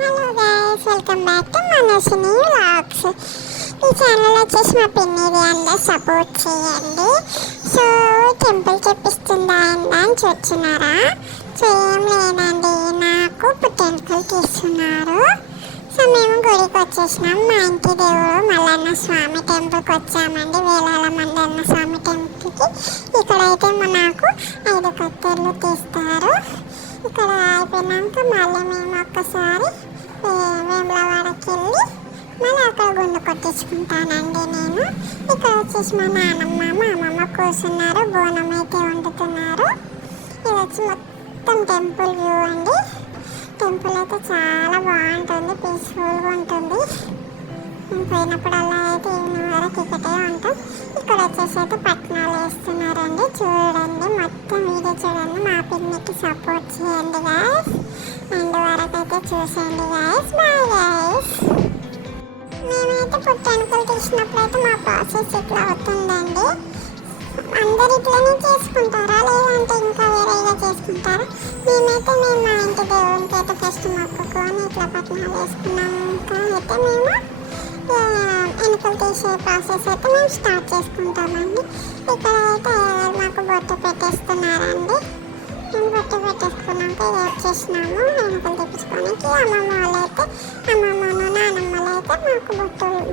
Hello guys, welcome back to మనోషిని vlogs. ఈ channel వచ్చేసి మా పిన్నిది, అందరు సపోర్ట్ చేయండి. సో టెంపుల్ చూపిస్తుందా అని చూస్తున్నారా? సో ఏం లేదండి, నాకు పుట్టెంటుకలు తీస్తున్నారు. సో మేము గుడికి వచ్చేసినాం. మా ఇంటి దేవుడు మల్లన్న స్వామి టెంపుల్కి వచ్చామండి, వేలాల మల్లన్న స్వామి టెంపుల్కి. ఇక్కడైతే నాకు 5 కత్తెర్లు తీస్తారు. ఇక్కడ అయిపోయినాక మళ్ళీ మేము ఒక్కసారి వేములవాడకి వెళ్ళి మళ్ళీ అక్కడ గుండు కొట్టించుకుంటానండి నేను. ఇక్కడ వచ్చేసి మా నాన్నమ్మ మా అమ్మమ్మ కూర్చున్నారు, బోనం అయితే వండుతున్నారు. ఇది వచ్చి మొత్తం టెంపుల్ వ్యూ అండి. టెంపుల్ అయితే చాలా బాగుంటుంది, పీస్ఫుల్గా ఉంటుంది. మేము పోయినప్పుడల్లా అయితే ఈవినింగ్ వరకు ఇక్కడే ఉంటాం. ఇక్కడ వచ్చేసి అయితే పట్నాలు వేస్తున్నారండి, చూడండి మొత్తం వీడియో చూడండి. మా పిన్నికి సపోర్ట్ చేయండి గాయస్, అండ్ వరకు అయితే చూసేయండి గాయస్. Bye guys. మేమైతే పుట్టెంటుకలు తీసినప్పుడు అయితే మా ప్రాసెస్ ఇట్లా అవుతుందండి. అందరు ఇట్లనే చేసుకుంటారా లేదంటే ఇంకా వేరేగా చేసుకుంటారా? మేమైతే మా ఇంటి దేవునికి అయితే ఫస్ట్ మొక్కుకొని ఇట్లా పట్నాలు వేసుకున్నాక అయితే మేము ఎన్నికలు తీసే ప్రాసెస్ అయితే మేము స్టార్ట్ చేసుకుంటామండి. ఇక్కడ అయితే మాకు బొట్టు పెట్టేస్తున్నారండి. మేము బొట్టు పెట్టేసుకున్నాక ఇది వచ్చేసినాము ఎన్నికలు తెప్పించుకోనికి. అమ్మమ్మ వాళ్ళు అయితే అమ్మమ్మను నానమ్మలు అయితే మాకు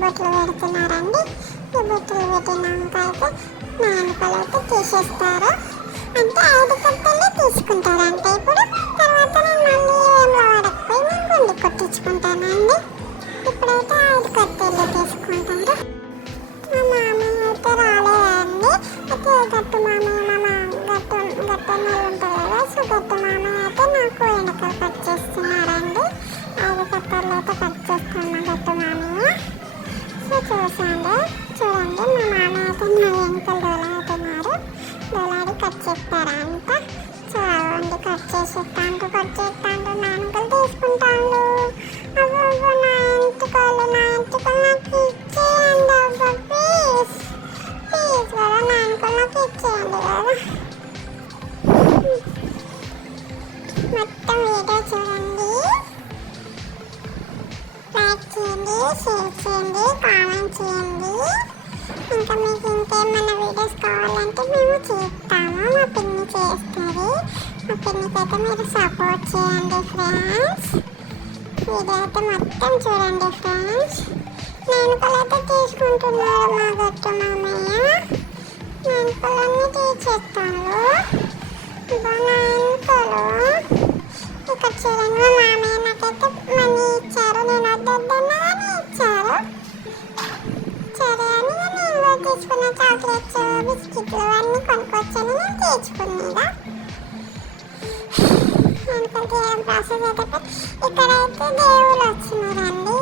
బొట్లు పెడుతున్నారండి. ఈ బొట్టులు పెట్టినాక అయితే నా ఎన్నికలు అయితే తీసేస్తారు. అంటే 5 కట్టెలు తీసుకుంటారంటే ఇప్పుడు. తర్వాత నేను మళ్ళీ వేములవాడకు పోయి మేము గుండు కొట్టించుకుంటానండి. ఇప్పుడైతే 5 కట్టెలు తీసుకుంటారు. మా మామయ్య అయితే రాలేదండి. అయితే గట్టు మామయ్య గట్టన్నలు ఉంటారు కదా, సో గట్టు మామయ్య అయితే నాకు వెనకలు కట్ చేస్తున్నారండి. 5 కట్టెలు అయితే కట్ చేస్తున్నా గట్టు మామయ్య. సో చూడండి మా మామయ్య అయితే నా వెనకలు దొలాడుతున్నారు. దొలాడి కట్ చేస్తారంట. సో అవండి కట్ చేస్తాండ్రు నా వెనకలు తీసుకుంటాను. అవ్వ నా ఎంటుకలు నాకు ఇచ్చేయండి అవ్వ, ప్లీజ్ కదా, నా వెనకలు నాకు ఇచ్చేయండి కదా. మొత్తం వీడియో చూడండి, లైక్ చేయండి, షేర్ చేయండి, కామెంట్ చేయండి. ఇంకా మీకు ఇంకేమైనా వీడియోస్ కావాలంటే మేము చేస్తాము, మా పిన్ని చేస్తుంది. మా పిన్నికైతే మీరు సపోర్ట్ చేయండి ఫ్రెండ్స్. వీడియో అయితే మొత్తం చూడండి ఫ్రెండ్స్. నానుకలైతే తీసుకుంటున్నారు మా గట్టు మామయ్య. నానుకలన్నీ తీసేస్తాను. నానుకలు ఇక్కడ చూడండి, మా మామయ్య నాకైతే మనీ ఇచ్చారు. నేను వద్దొద్దన్నా కానీ ఇచ్చారు. సరే అని నేను కూడా తీసుకున్న చాక్లెట్స్ బిస్కెట్లు అన్నీ కొనుక్కొచ్చాను, నేను తెచ్చుకునేదా. ప్రాసెస్ అయితే ఇక్కడైతే దేవుళ్ళు వచ్చినారండి.